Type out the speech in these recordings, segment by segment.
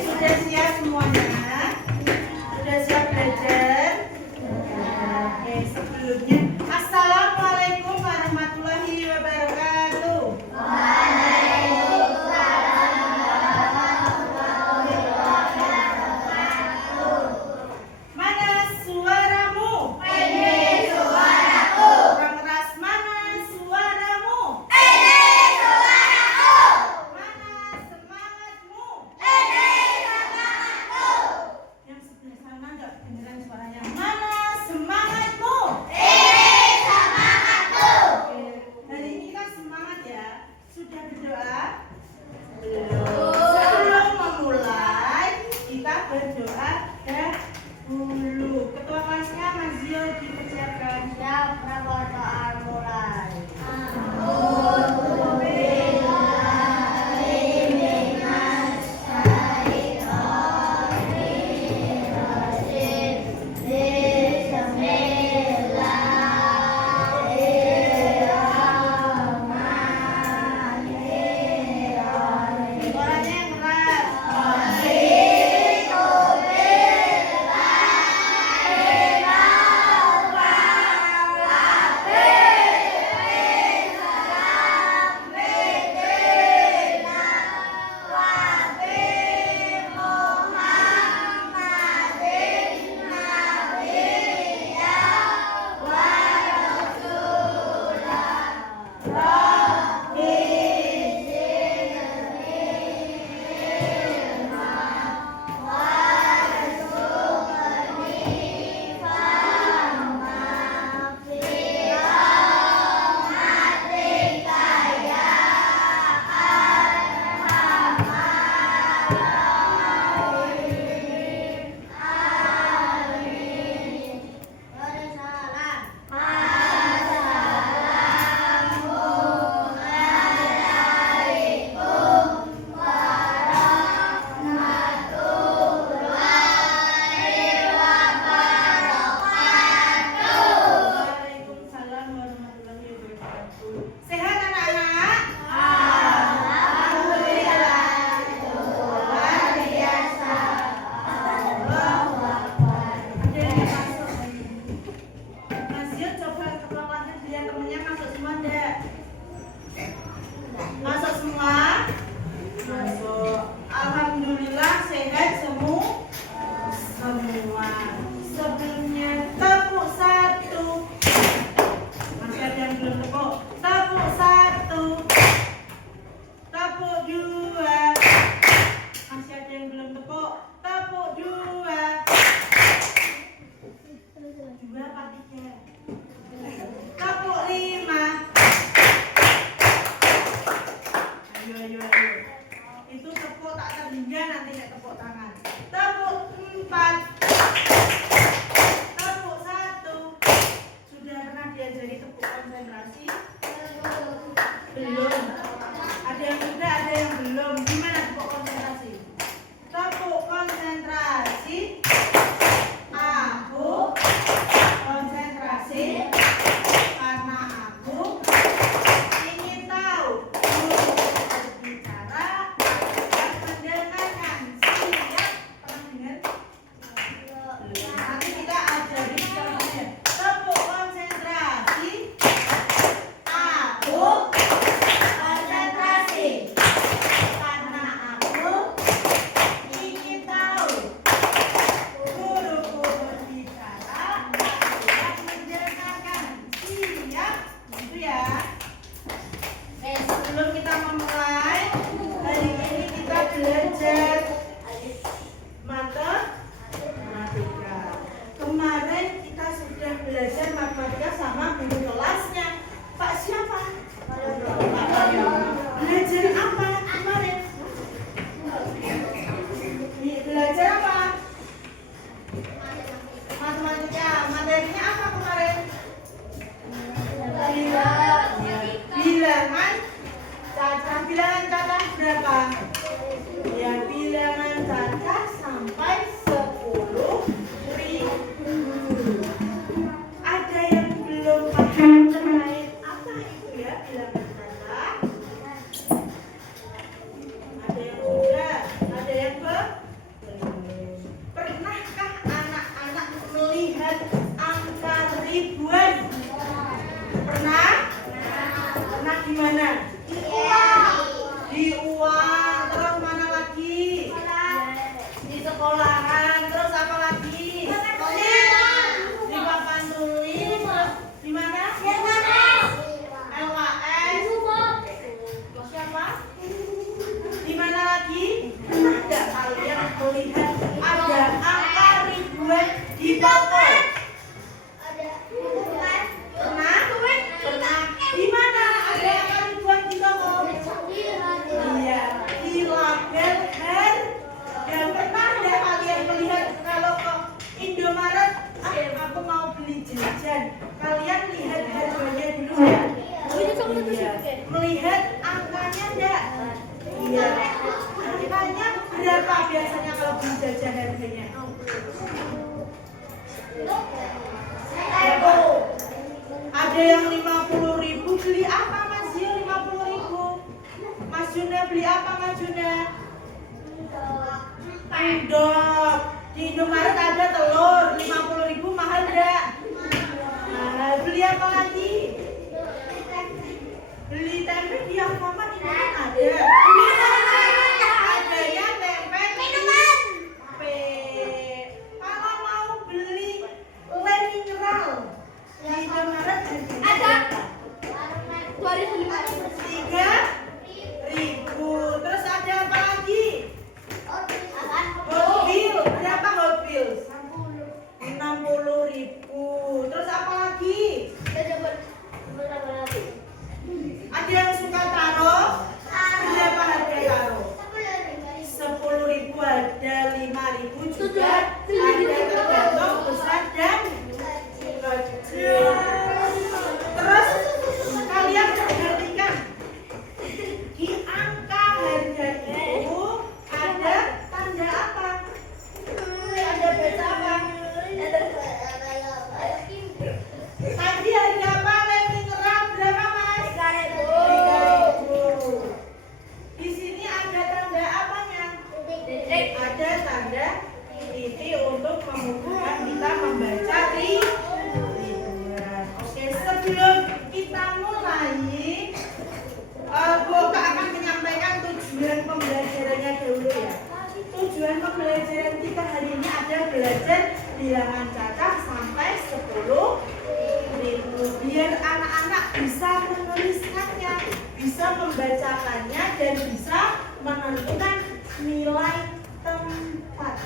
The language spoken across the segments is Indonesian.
Sudah siap semuanya? Sudah siap belajar? Oke, sebelumnya Assalamualaikum warahmatullahi wabarakatuh. Mana suaramu? Ini suaraku. Kurang keras. Mana suaramu? Ini suaraku. Mana semangatmu? Ini semangatku. Yang sebelah sana enggak kedengeran suaranya. Mana semangatmu? Ini semangatku. Oke, hari ini kita semangat ya. Sudah berdoa? Belum. Sebelum memulai, kita berdoa dahulu. Ketua kelasnya Mas Zio dipersiapkan. Siap, berdoa mulai. Suaranya yang keras. Waalaikumsalam warahmatullahi wabarakatuh. Sehat anak-anak? Alhamdulillah. Luar biasa. Allahu Akbar. Ada yang masuk? Mas Yud coba ketua kelasnya dilihat temennya masuk semua enggak? Masuk semua? Masuk. Alhamdulillah sehat semua. Sebelumnya tepuk satu. Masih ada yang belum tepuk. Tepuk satu. Tepuk dua. Masih ada yang belum tepuk. Tepuk dua. Dua apa tiga? Tepuk lima. Ayo. Itu tepuk tak terhingga nanti nek tepuk tangan. Tepuk empat. Tepuk satu. Sudah pernah diajari tepuk konsentrasi? Belum. Ada yang sudah, ada yang belum. Gimana tepuk konsentrasi? Tepuk konsentrasi. Aku konsentrasi karena aku ingin tahu guru berbicara dan mendengarkan. Siap? Pernah dengar? Belum. Nanti kita ajari contohnya. Tepuk konsentrasi. Aku konsentrasi karena aku ingin tahu guruku berbicara dan mendengarkan. Siap? Gitu ya. Oke, sebelum kita memulai, hari ini kita belajar matematika. Kemarin kita sudah belajar matematika sama guru kelasnya. Pak siapa? Pak Bayu. Belajar apa kemarin? Belajar apa? Matematika. Materinya apa kemarin? Bilangan cacah. Bilangan cacah berapa? Ya, bilangan cacah sampai 10.000. Ada yang belum paham terkait apa itu ya bilangan cacah? di mana? Uang. Di uang. Terus mana lagi? Di sekolahan. Terus apa lagi? Di papan tulis. Terus di mana? LKS. Siapa? Di mana lagi? Ada kalian melihat ada angka ribuan di toko. Pernah? Pernah. Di mana ada angka ribuan di toko? Iya, di label hand. Dan pernah ada kalian melihat kalau ke Indomaret, aku mau beli jajan. Kalian lihat harganya dulu ya. Iya. Melihat angkanya enggak? Iya. Angkanya berapa biasanya kalau beli jajan harganya? Ada yang 50.000. Beli apa Mas Zio 50.000? Mas Juna beli apa Mas Juna? Endok. Di Indomaret ada telur 50.000, mahal enggak? Mahal. Beli apa lagi? Beli tempe di Alfamart ini kan ada. Adanya tempe minuman. Kalau mau beli le mineral di Indomaret ada 3.000. Terus ada apa lagi? Hot Wheels. Berapa Hot Wheels? 60.000. Terus apa lagi? Ada yang suka taro? Berapa harga taro? 10.000 ada, 5.000 juga ada, tergantung besar dan kecil. Terus kalian perhatikan di angka harga itu ada tanda apa? Ada baca apa? Tadi harga apa? Lem mineral berapa Mas? 3.000. Di sini ada tanda apanya? Ada tanda titik untuk memudahkan kita membaca ribuan. Oke, sebelum kita mulai, Boka akan menyampaikan tujuan pembelajarannya dulu ya. Tujuan pembelajaran kita hari ini ada belajar bilangan cacah sampai 10.000. Biar anak-anak bisa menuliskannya, bisa membacakannya, dan bisa menentukan nilai tempat.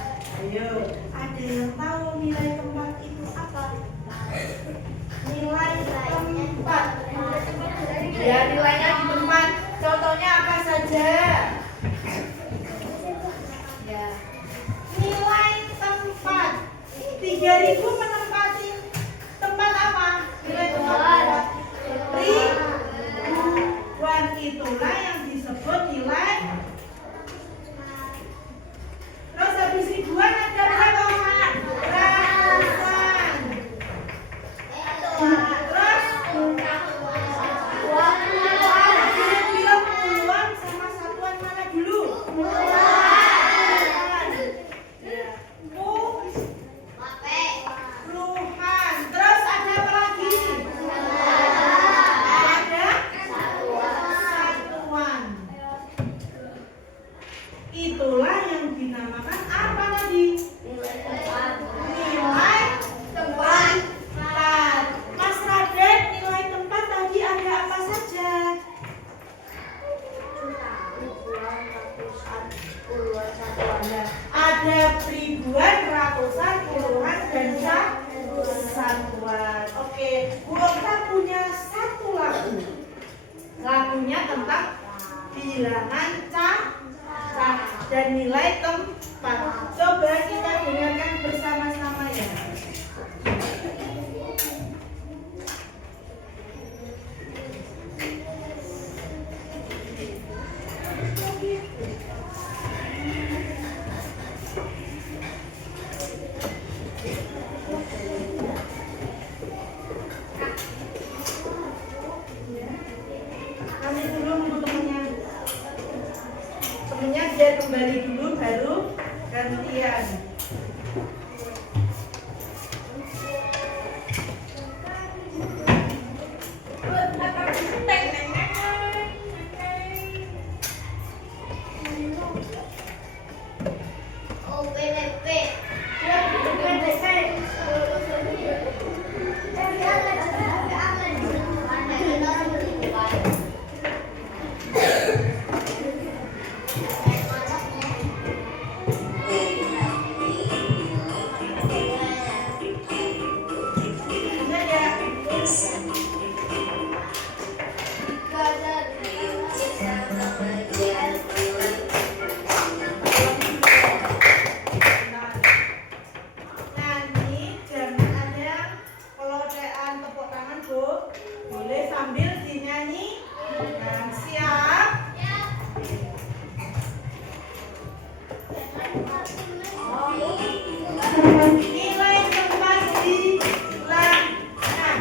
Ayo, ada yang tahu nilai tempat itu apa? Nilai tempat. Ya, nilainya di tempat. Contohnya apa saja? Ya. Nilai tempat. 3.000 menempati tempat apa? Nilai tempat. Ribuan, itulah yang disebut nilai. Terus habis ribuan ada berapa Pak? Ratusan. Terus bilang puluhan sama satuan mana dulu? Puluhan. Puluhan. Terus ada apa lagi? Ada satuan. Itulah yang dinamakan apa tadi? Nilai tempat. Mas Raden, nilai tempat tadi ada apa saja? Ada ribuan, ratusan, puluhan, dan satuan. Oke, Bu Okta punya satu lagu. Lagunya tentang bilangan cacah dan nilai tempat. Coba kita dengarkan bersama-sama ya. Nanti dulu untuk temennya. Temennya biar kembali dulu baru gantian. Nilai tempat di belakang.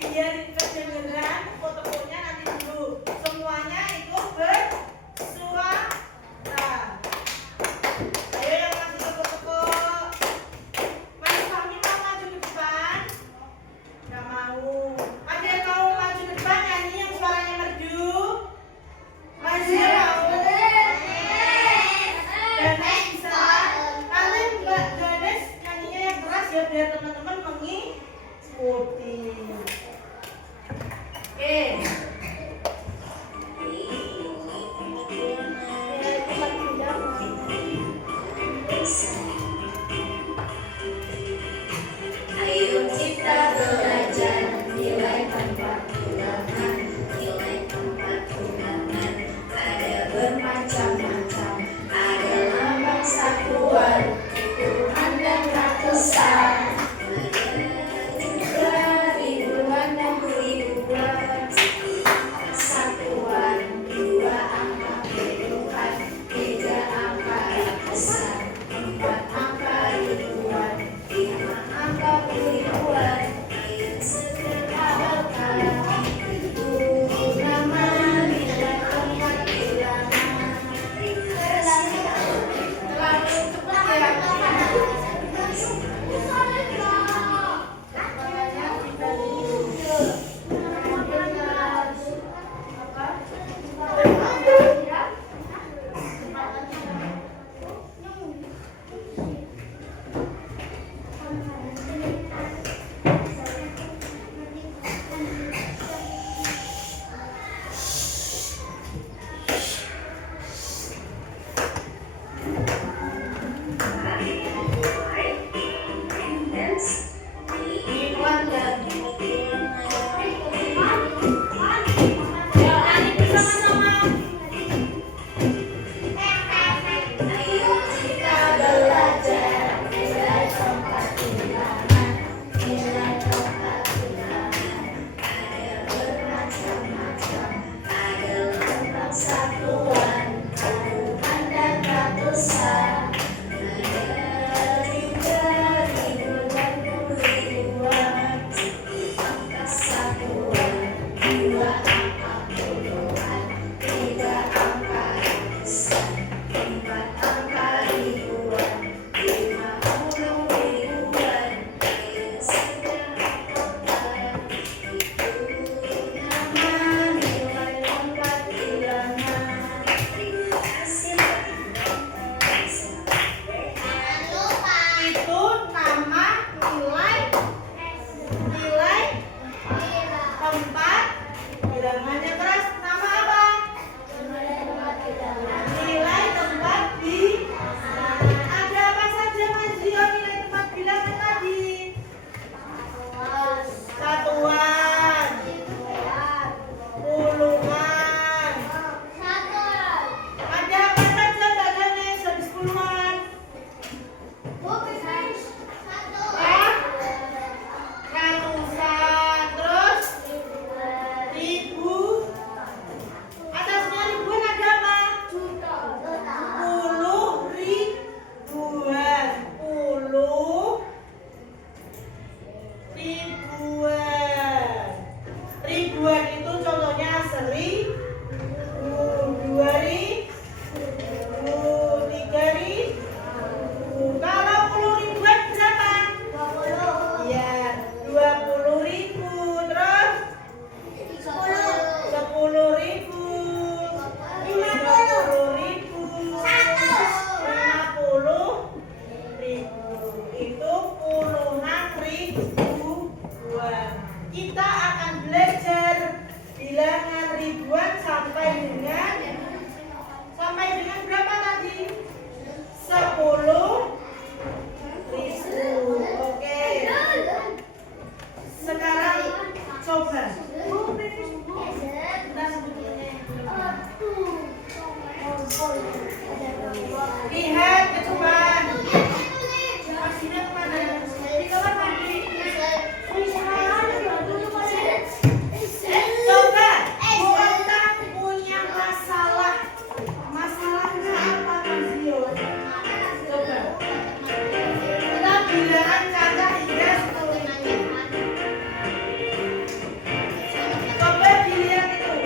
Biar kedengeran tepuk-tepuknya nanti dulu. Semuanya itu bersuara. Ayo yang masih tepuk-tepuk. Mas Fahmi mau maju ke depan? Nggak mau. Ada yang mau maju ke depan nyanyi yang suaranya merdu? Masih mau? Ganes bisa? Nanti Mbak Ganes nyanyinya yang keras ya biar teman-teman mengikuti. Oke. Ayo kita belajar nilai tempat ulangan, nilai tempat ulangan ada bermacam-macam, ada lambang satuan, puluhan dan ratusan, ada juga ribuan dan ribuan, satuan, dua angka puluhan, tiga angka ratusan, empat angka ribuan, lima angka ribuan, ayo segera hafal itu nama nilai tempat ulangan. Terlalu cepat ya. Nyanyi bersama-sama. Ayo kita belajar nilai tempat ulangan, nilai tempat ulangan ada bermacam-macam, ada lambang satuan, puluhan dan ratusan, ada juga ribuan dan ribuan, angka satuan, dua angka puluhan, tiga angka ratusan, empat angka ribuan, lima angka ribuan, ayo segera hafal itu nama nilai tempat ulangan. Itu nama nilai tempat bilangannya keras. Nama apa? Nilai tempat di. Ada apa saja Mas Dio nilai tempat bilangan tadi? Satuan, puluhan. Ada apa saja Mbak Ganes habis puluhan? Ratusan, terus ribu, kita akan belajar bilangan ribuan sampai dengan berapa tadi? 10.000. Oke. Sekarang coba. Lihat ke depan. Masihnya kemana? Di kamar mandi. Coba, kita punya masalah. Masalahnya apa, Mas Dio? Coba. Kita bilangan kaca hingga 10.000. Coba dilihat itu.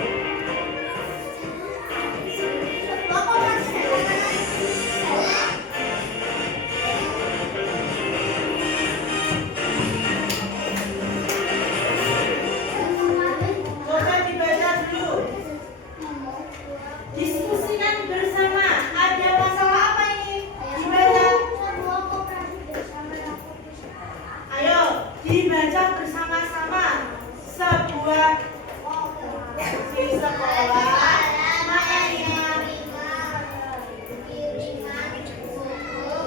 Coba dibaca dulu. Diskusikan bersama. Ada masalah apa ini? Dibaca. Ayo, dibaca bersama-sama. Sebuah di sekolah makanya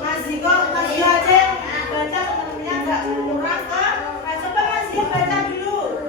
Mas Ziko, Mas Zio aja baca temennya nggak kurang kok. Nah, coba Mas Zio baca dulu.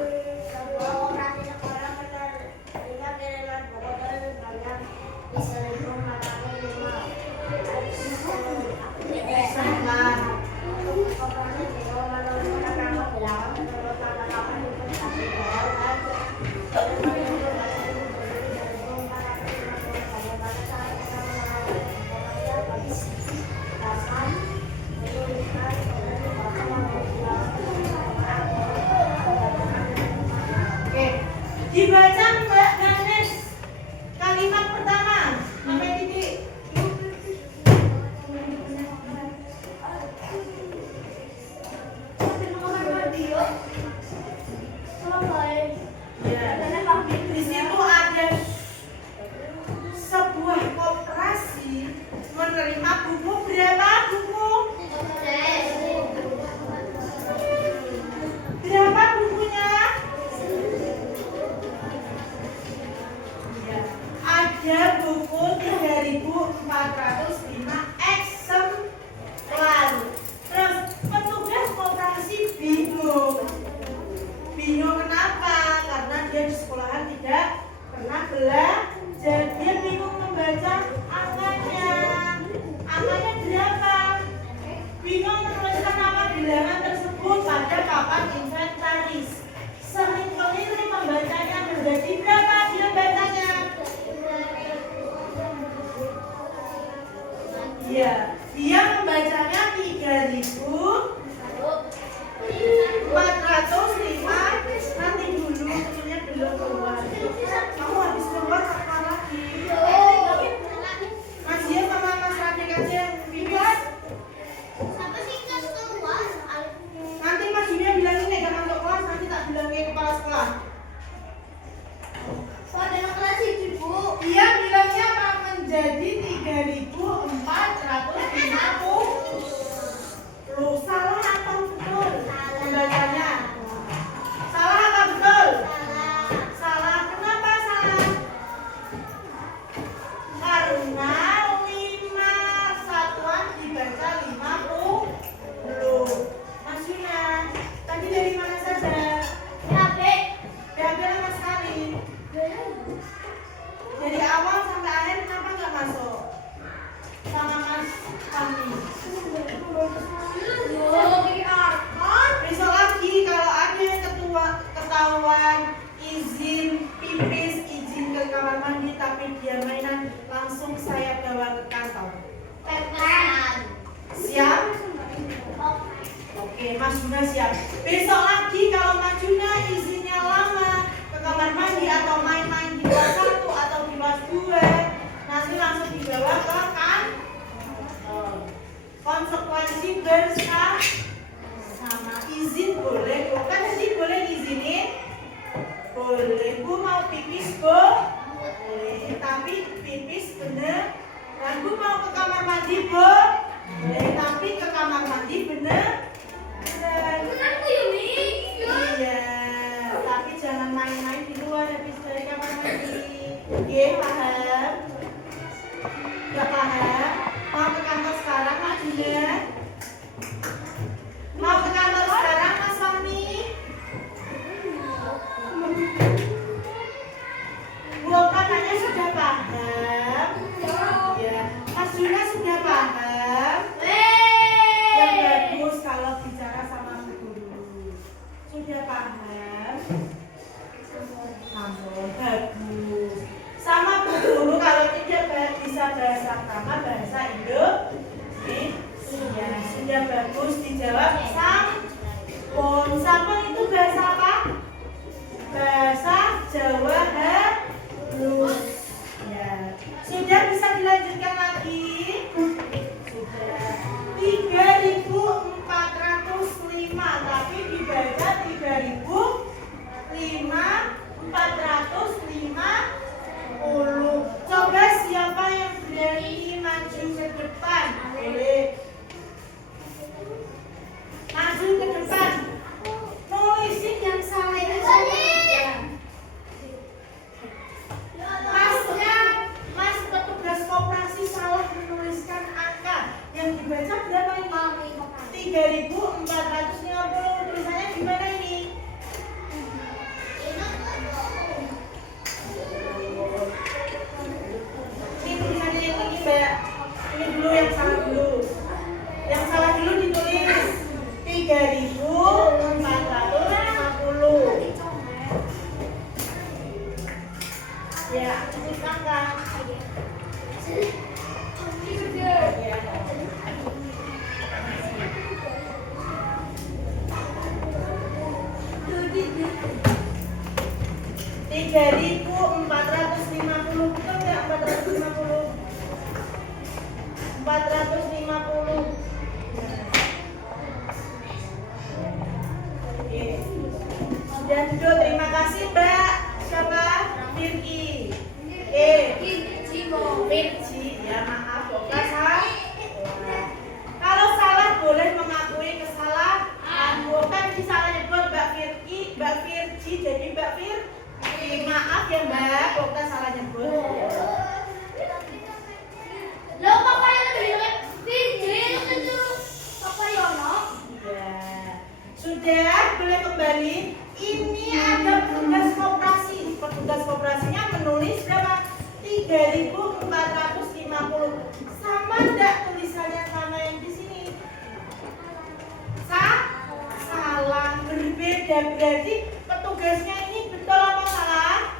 Oke, dibaca Mbak Ganes. Kalimat pertama sampai titik. Ya, di situ ada sebuah koperasi menerima buku. Berapa buku? Berapa bukunya? Ya, ada buku 3.405 eksemplar. Terus petugas koperasi bingung. Bingung kenapa? Karena dia di sekolahan tidak pernah belajar. Dia bingung membaca angkanya. Angkanya berapa? Bingung menuliskan nama bilangan tersebut pada papan inventaris. Sering keliru membacanya menjadi berapa dia bacanya? Iya, dia membacanya 3.405. Nanti dulu tentunya belum keluar. Kamu habis keluar apa lagi? Mas Dio sama Mas Rafiq aja yang pipis. Nanti Mas Dio bilangin ya jangan masuk kelas, nanti tak bilangin kepala sekolah. Dia bilangnya akan menjadi 3.450. Loh, salah atau betul? Membacanya. Salah atau betul? Salah. Kenapa salah? Karena 5 satuan dibaca 50. Mas Yuna, tadi dari mana saja? PHP lama sekali. Dari awal sampai akhir kenapa nggak masuk? Sama Mas Fahmi. Besok lagi kalau ada ketahuan izin pipis, izin ke kamar mandi tapi dia mainan, langsung saya bawa ke kantor. Siap? Oke, Mas Juna siap. Besok lagi kalau Mas Juna izinnya lama ke kamar mandi atau main-main di kelas 1 atau di kelas 2, nanti langsung dibawa ke kantor. Konsekuensi bersama. Izin boleh, kan tadi boleh izinin? Boleh. Bu mau pipis, Bu? Boleh. Tapi pipis bener. Dan Bu mau ke kamar mandi, Bu? Boleh. Tapi ke kamar mandi bener. Iya. Oke, paham? Gak paham? Mau ke kantor sekarang Mak Junet? Mau ke kantor sekarang Mas Fahmi? Bu kakaknya sudah paham? Ya, Mas Junet sudah paham? Yang bagus kalau bicara sama guru. Sudah paham? Sambung, bagus. Sama Bu Guru kalau tidak bisa bahasa pertama bahasa Indonesia. Sudah bagus dijawab sampun. Sampun itu bahasa apa? Bahasa Jawa halus. Ya. Sudah bisa dilanjutkan lagi? Sudah. 3.405 tapi dibaca 3.450. Coba siapa yang berani maju ke depan? Boleh. Maju ke depan. Nulisin yang salah itu. Mas petugas koperasi salah menuliskan angka. Yang dibaca berapa ini? 3.450. Tulisannya gimana ini? Ini tulisannya yang ini Mbak. Ini dulu yang salah dulu. Yang salah dulu ditulis 3.450. Ya, tulis angka. Ya. 3.450 betul nggak? 450. 450. Oke. Sudah duduk. Terima kasih Mbak. Siapa? Firki. Firci. Ya maaf. Oke, salah. Kalau salah boleh mengakui kesalahan. Bukan salahnya buat Mbak Firki, Mbak Firci jadi Mbak Firki. Maaf ya Mbak, bukan salah nyebut. Lo papa yang lebih video itu papa Yono. Ya. Sudah boleh kembali. Ini ada petugas koperasi. Petugas koperasinya menulis berapa? 3.450. Sama enggak tulisannya sama yang di sini? Salah, berbeda. Berarti petugasnya ini betul apa salah?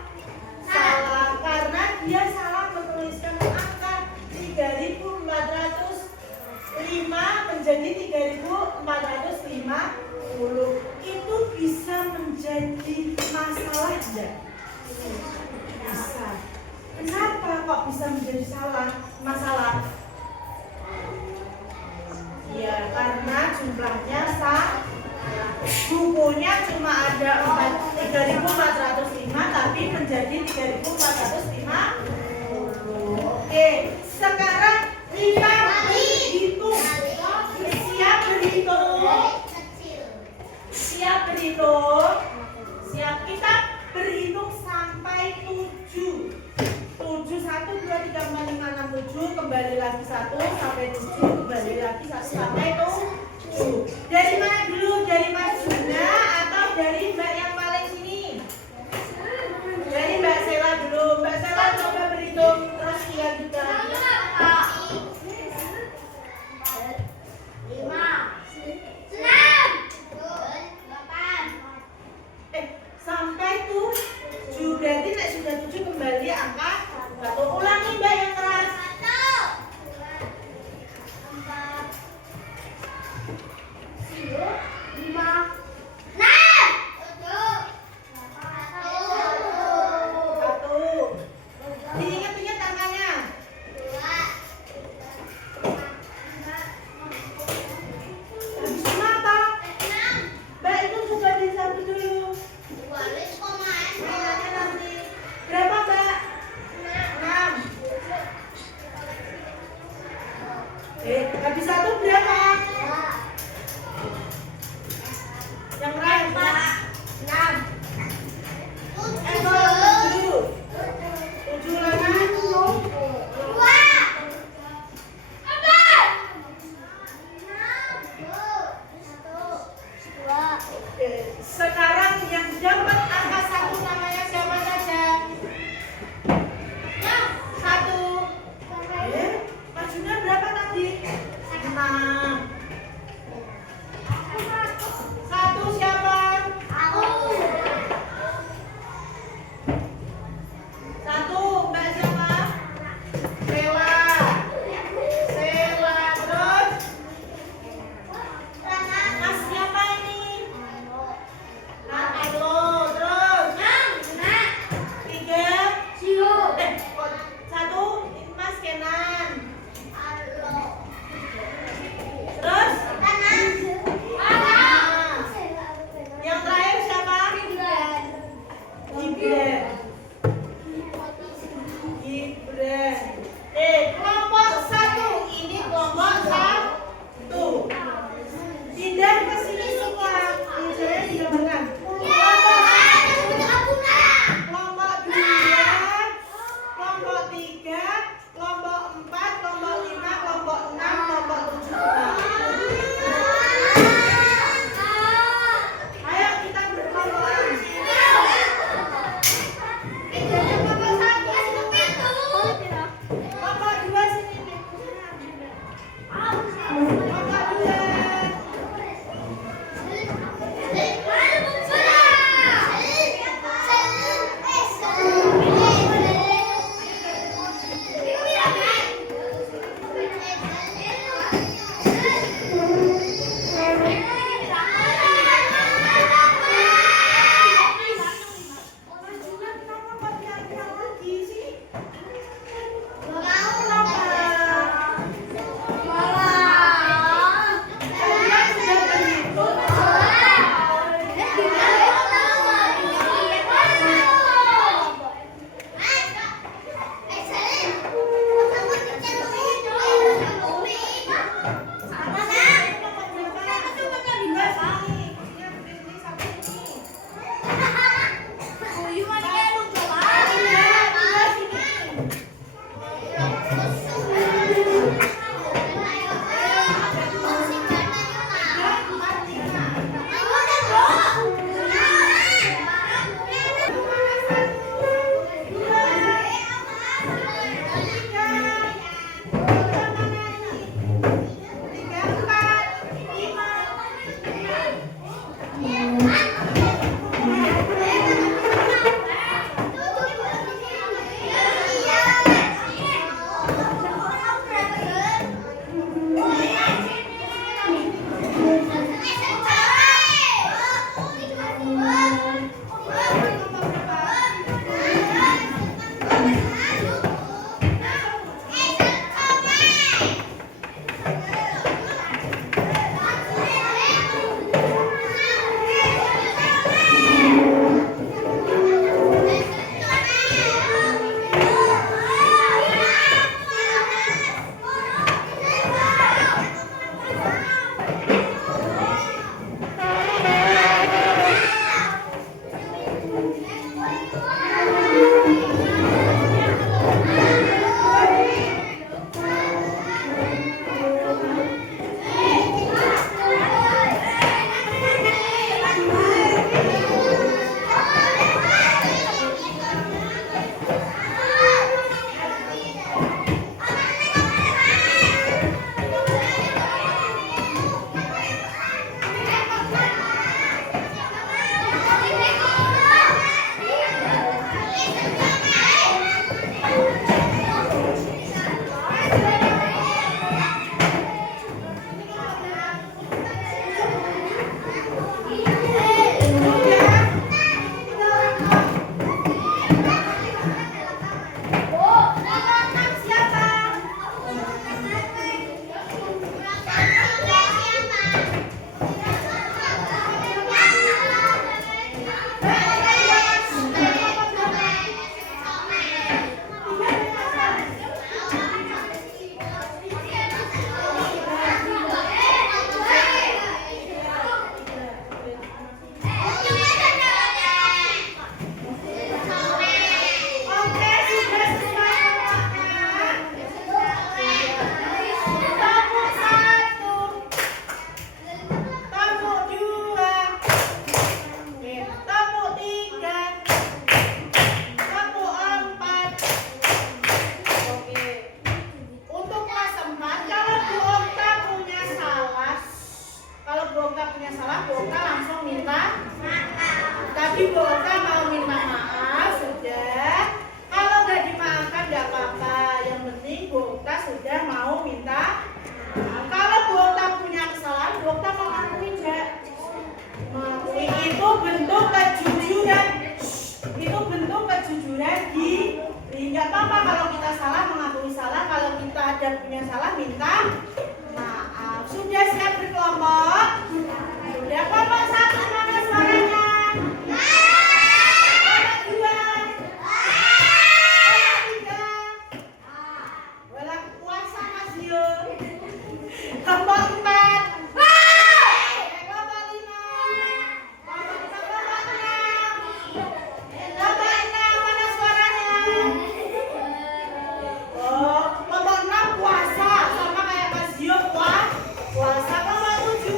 Salah, karena dia salah menuliskan angka 3.405 menjadi 3.450. Itu bisa menjadi masalah enggak? Bisa. Kenapa kok bisa menjadi masalah? Ya, karena jumlahnya sama. Bukunya cuma ada 3.405 tapi menjadi 3.450. Oke, sekarang kita berhitung. Siap berhitung. Siap, kita berhitung sampai 7. 7, 1, 2, 3, 4, 5, 6, 7. Kembali lagi 1 sampai 7. Kembali lagi 1 sampai 7. Dari mana dulu? Dari Mas Juna atau dari Mbak yang paling sini? Dari Mbak Sela dulu. Mbak Sela coba berhitung terus dia juga. 5, 6, 8. Sampai 7. Berarti nek sudah 7 kembali angka 1. Ulangi Mbak yang keras. 1. Diingat-ingat angkanya. Habis kenapa? Mbak itu coba dicampur dulu. Mainannya nanti. Berapa Mbak? 6. punya salah minta maaf. Sudah siap berkelompok? Sudah. Kelompok 1 mana suaranya? Kelompok 2? Kelompok 3? Walang puasa Mas Yo. Kelompok 4? Kelompok 5? Kelompok 6? Kelompok 6 mana suaranya? Oh, kelompok 6 puasa sama kayak Mas Yo puasa. Kelompok 7?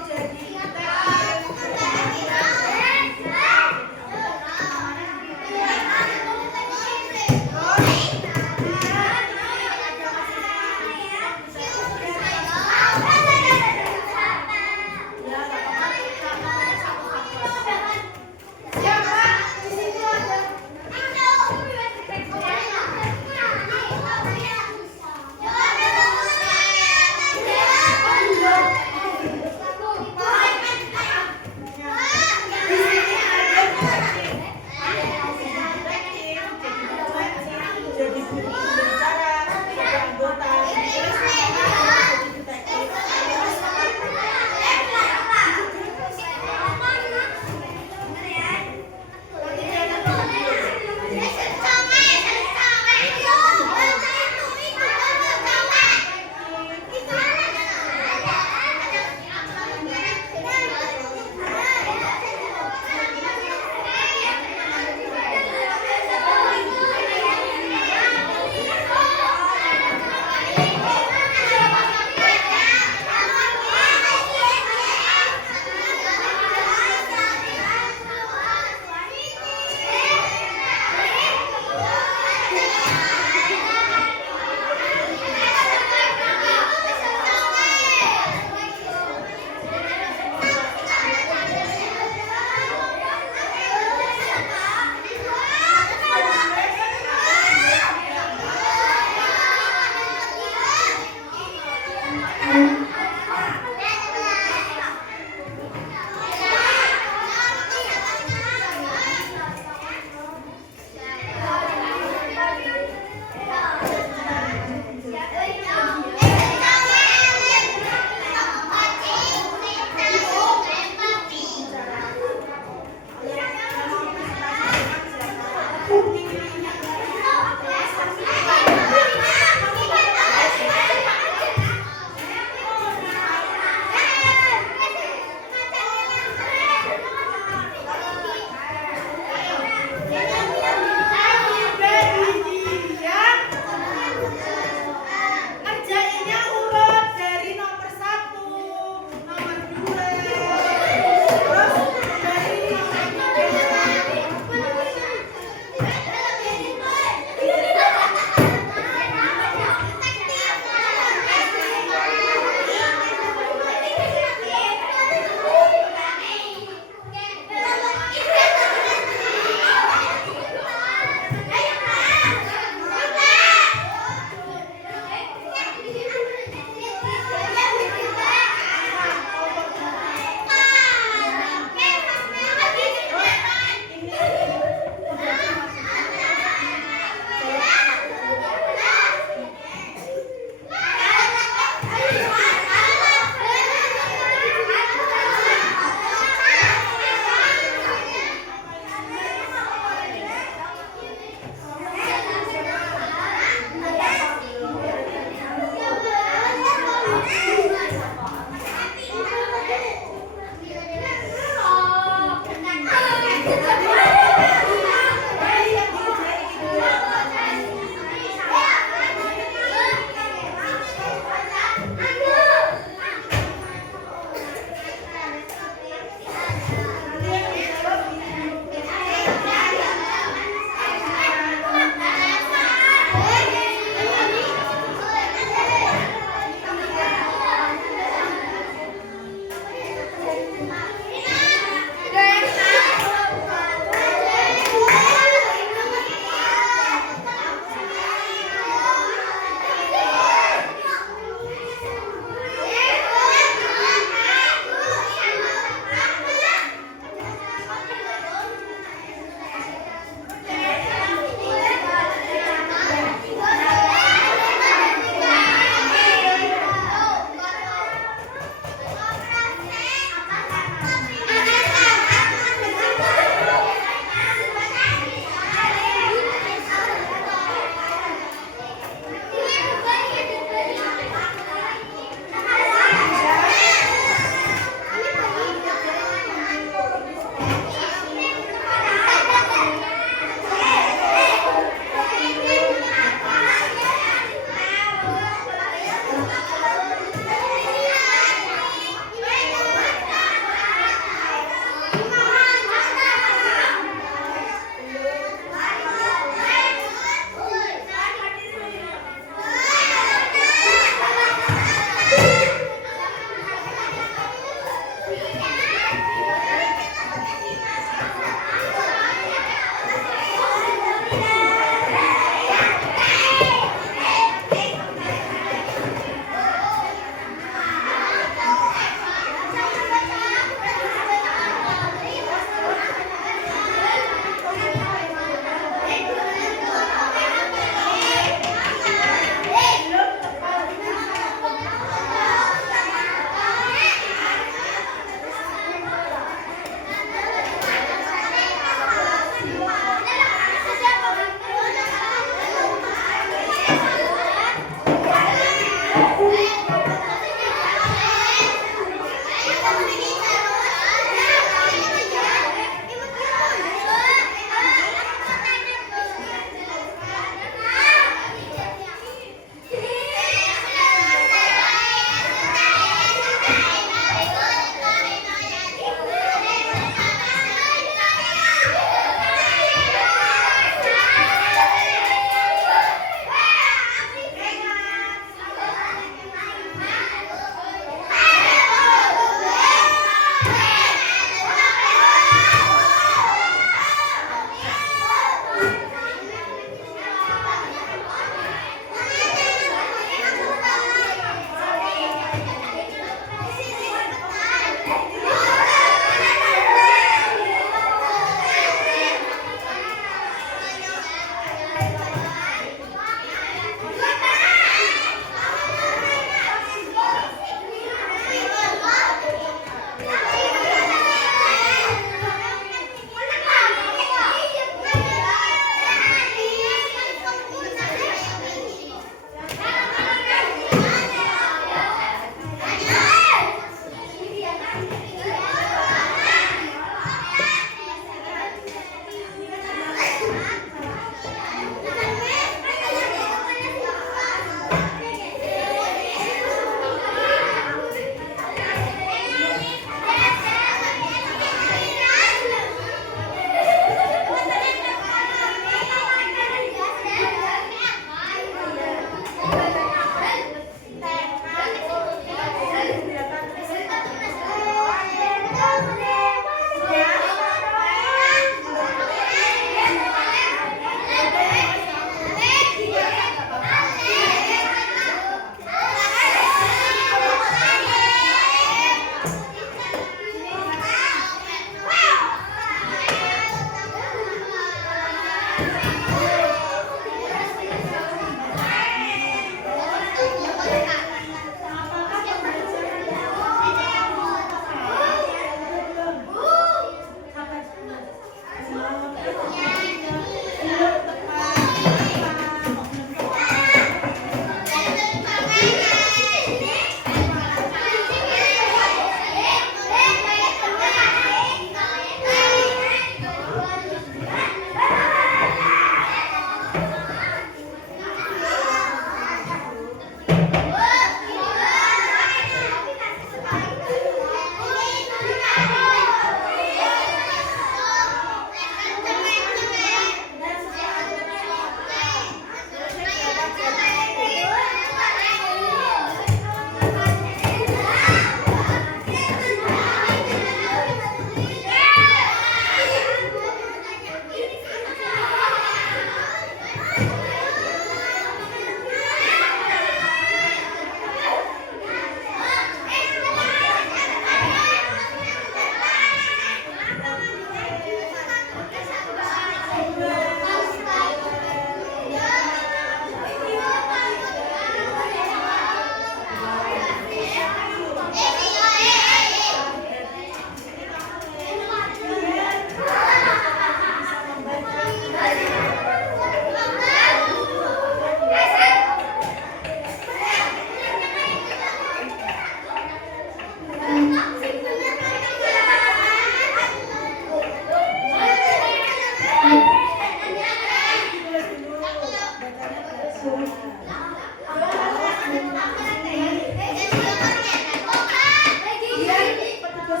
petugas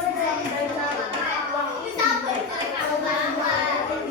bisa membayar uang dua itu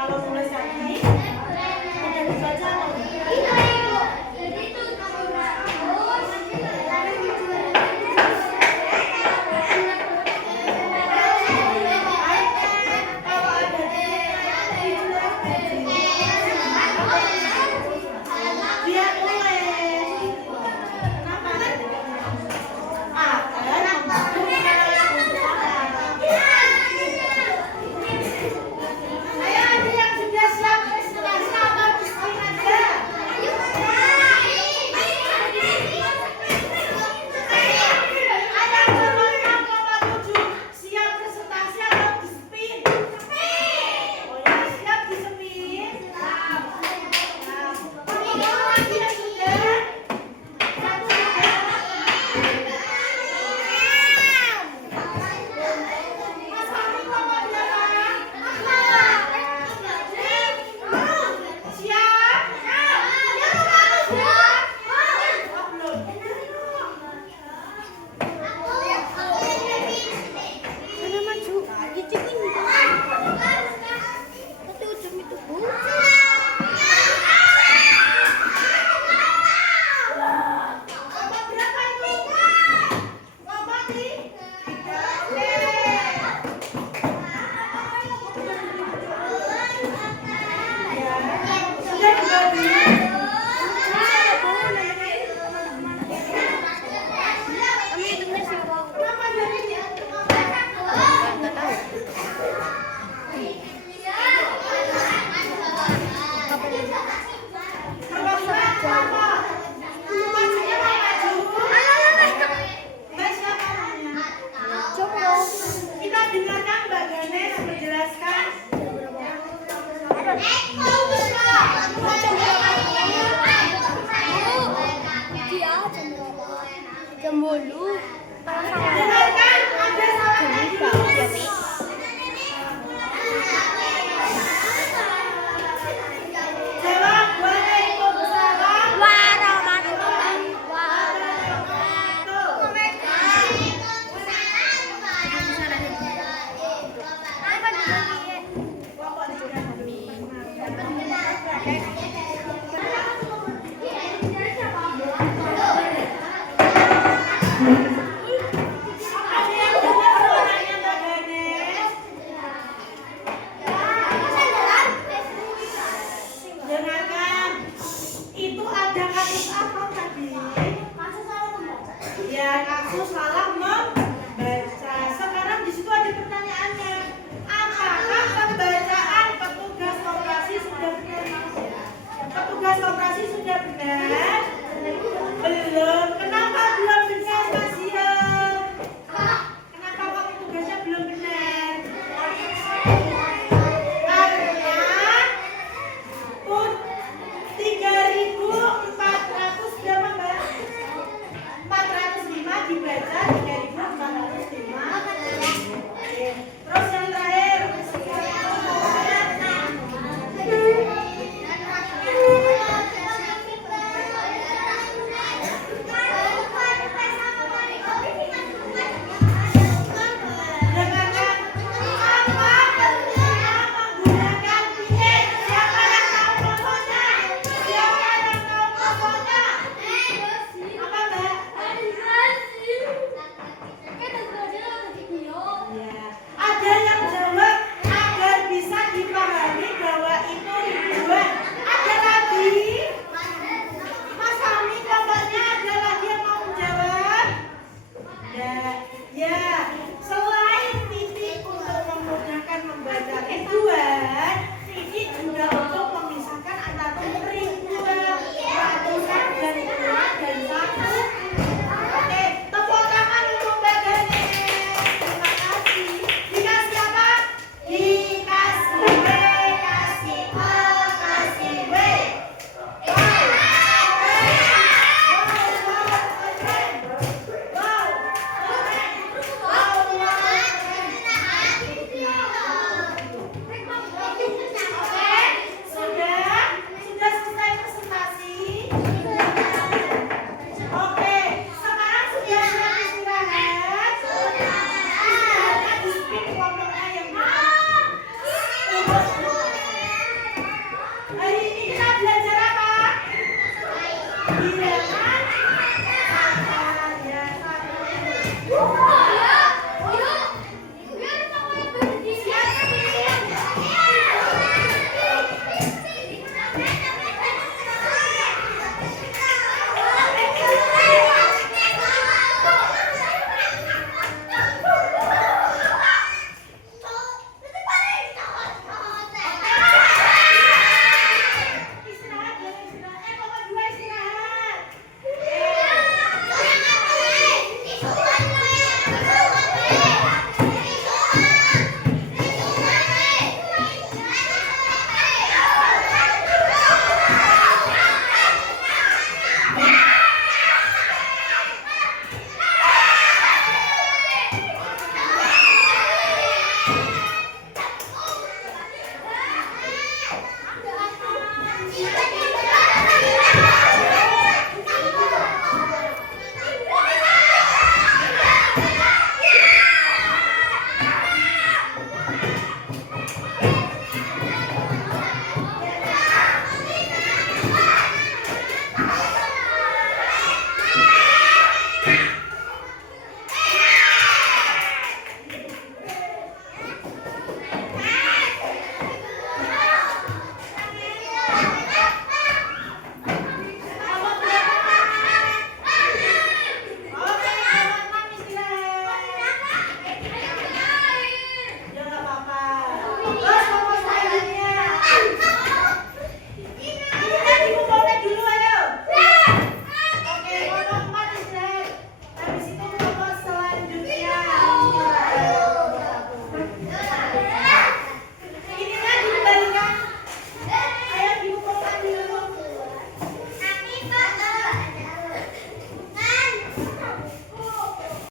Kalau nulis tadi udah dibaca atau dia tulis. Kenapa ada agar membantu ayo ada yang sudah siap presentasi atau diskusi aja. Ada 8,7 siap presentasi atau dispin? Oh ya siap dispin. Kemudian lagi yang sudah Mas Fahmi kelompok berapa? Siap? Oh, belum. Kelompok berapa itu? Kelompok tiga. Sudah dibagi. Kenapa dari Kalau berapa? Majunya mau maju? Mbak siapa namanya? Kita dengarkan Mbak Ganes menjelaskan. Dengarkan ada salahnya dulu. Jawab Waalaikumsalam. Kelompok tiga Ada yang dengar suaranya Mbak Ganes? Dengarkan. Itu ada kasus apa tadi? Ya, kasus salah membaca. Sekarang di situ ada pertanyaannya. Apakah pembacaan petugas operasi sudah benar? Petugas operasi sudah benar? Belum.